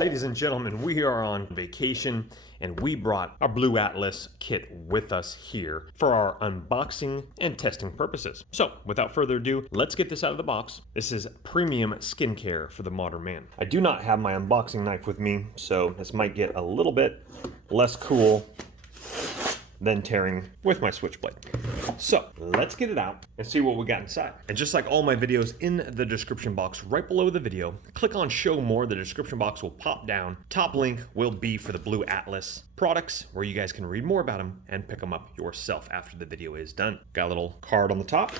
Ladies and gentlemen, we are on vacation and we brought our BluAtlas kit with us here for our unboxing and testing purposes. So without further ado, let's get this out of the box. This is premium skincare for the modern man. I do not have my unboxing knife with me, so this might get a little bit less cool than tearing with my switchblade. So let's get it out and see what we got inside. And just like all my videos, in the description box right below the video, click on show more. The description box will pop down. Top link will be for the BluAtlas products, where you guys can read more about them and pick them up yourself after the video is done. Got a little card on the top.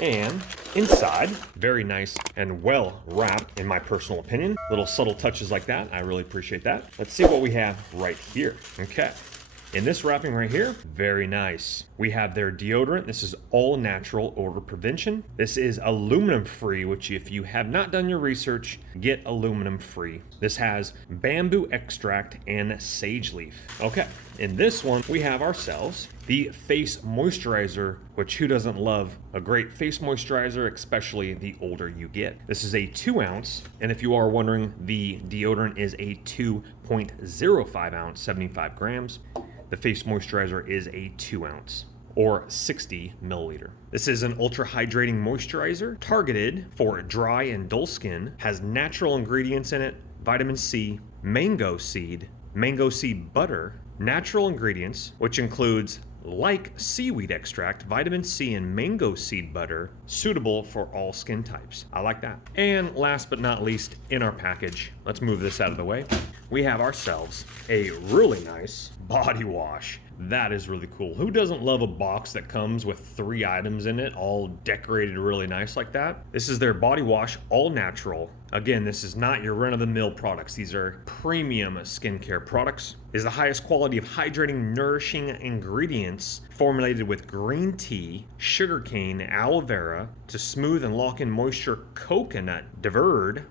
And inside, very nice and well wrapped, in my personal opinion. Little subtle touches like that, I really appreciate that. Let's see what we have right here. Okay. In this wrapping right here, very nice. We have their deodorant. This is all natural odor prevention. This is aluminum free, which if you have not done your research, get aluminum free. This has bamboo extract and sage leaf. Okay, in this one, we have ourselves the face moisturizer, which who doesn't love a great face moisturizer, especially the older you get. This is a 2 ounce, and if you are wondering, the deodorant is a 2.05 ounce, 75 grams. The face moisturizer is a 2 ounce or 60 milliliter. This is an ultra hydrating moisturizer targeted for dry and dull skin, has natural ingredients in it, vitamin C, mango seed butter, natural ingredients, which includes like seaweed extract, vitamin C, and mango seed butter, suitable for all skin types. I like that. And last but not least, in our package, let's move this out of the way, we have ourselves a really nice body wash. That is really cool. Who doesn't love a box that comes with 3 items in it, all decorated really nice like that? This is their body wash, all natural. Again, this is not your run-of-the-mill products. These are premium skincare products. It is the highest quality of hydrating, nourishing ingredients formulated with green tea, sugarcane, aloe vera to smooth and lock in moisture, coconut, deverred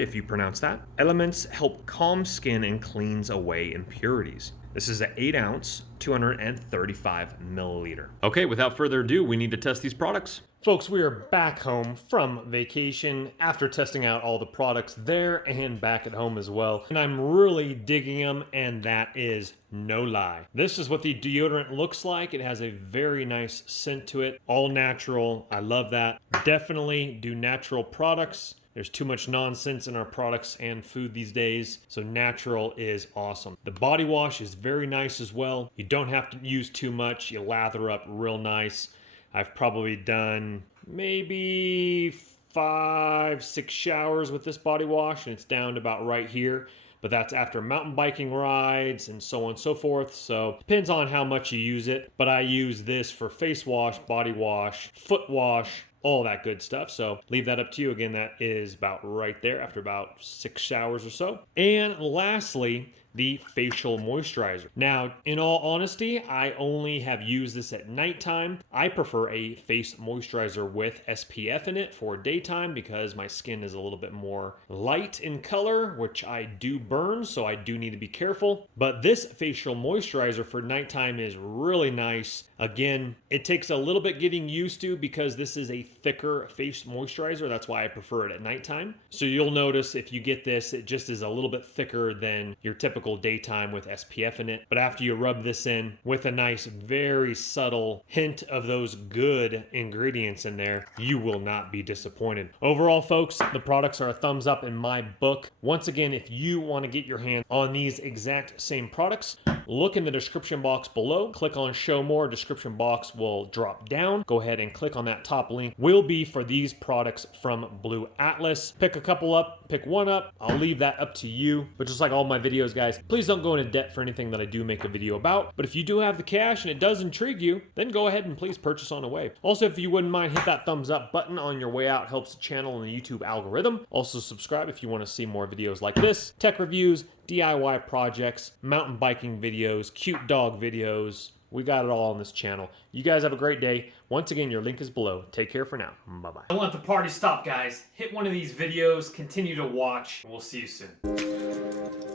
if you pronounce that. Elements help calm skin and cleans away impurities. This is an 8 ounce, 235 milliliter. Okay, without further ado, we need to test these products. Folks, we are back home from vacation after testing out all the products there and back at home as well. And I'm really digging them, and that is no lie. This is what the deodorant looks like. It has a very nice scent to it. All natural. I love that. Definitely do natural products. There's too much nonsense in our products and food these days, so natural is awesome. The body wash is very nice as well. You don't have to use too much. You lather up real nice. I've probably done maybe 5-6 showers with this body wash, and it's down to about right here. But that's after mountain biking rides and so on and so forth. So depends on how much you use it. But I use this for face wash, body wash, foot wash, all that good stuff. So leave that up to you. Again, that is about right there after about 6 showers or so. And lastly, the facial moisturizer. Now, in all honesty, I only have used this at nighttime. I prefer a face moisturizer with SPF in it for daytime because my skin is a little bit more light in color, which I do burn, so I do need to be careful. But this facial moisturizer for nighttime is really nice. Again, it takes a little bit getting used to because this is a thicker face moisturizer. That's why I prefer it at nighttime. So you'll notice if you get this, it just is a little bit thicker than your typical daytime with SPF in it. But after you rub this in with a nice, very subtle hint of those good ingredients in there, you will not be disappointed. Overall, folks, the products are a thumbs up in my book. Once again, if you want to get your hands on these exact same products, look in the description box below. Click on show more. Description box will drop down. Go ahead and click on that top link. Will be for these products from BluAtlas. Pick a couple up, pick one up. I'll leave that up to you. But just like all my videos, guys, please don't go into debt for anything that I do make a video about. But if you do have the cash and it does intrigue you, then go ahead and please purchase on the way. Also, if you wouldn't mind, hit that thumbs up button on your way out. Helps the channel and the YouTube algorithm. Also, subscribe if you want to see more videos like this. Tech reviews, DIY projects, mountain biking videos, cute dog videos. We got it all on this channel. You guys have a great day. Once again, your link is below. Take care for now. Bye-bye. Don't let the party stop, guys. Hit one of these videos. Continue to watch. We'll see you soon.